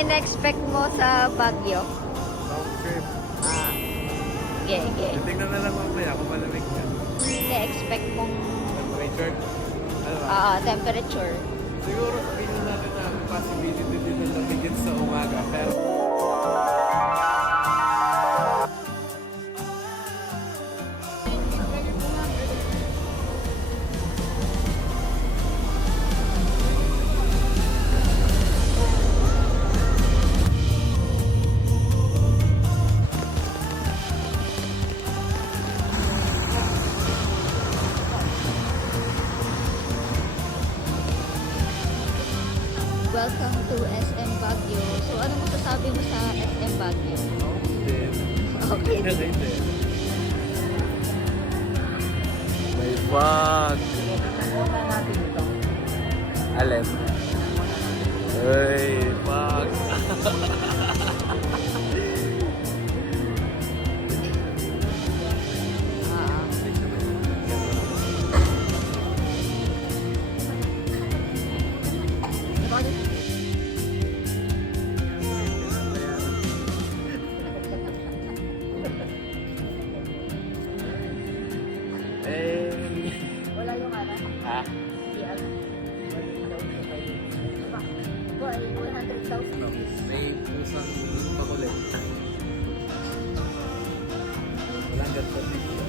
in-expect mo sa Baguio? Round trip. Sige. Tingnan na lang mamaya kung malamig ka. In-expect mong Temperature. Ano ba? temperature. Siguro sabihin na natin na possibility din na lamigin sa umaga. Pero Welcome to SM Baguio. So, ano masasabi mo sa SM Baguio? hindi. Okay. Hindi. May bag. Alin? Uy, bag. Ah, Eh. wala yung ano? Ha? Di ano? Ito ay 100,000. May pusang pakulit. Walang ganito dito.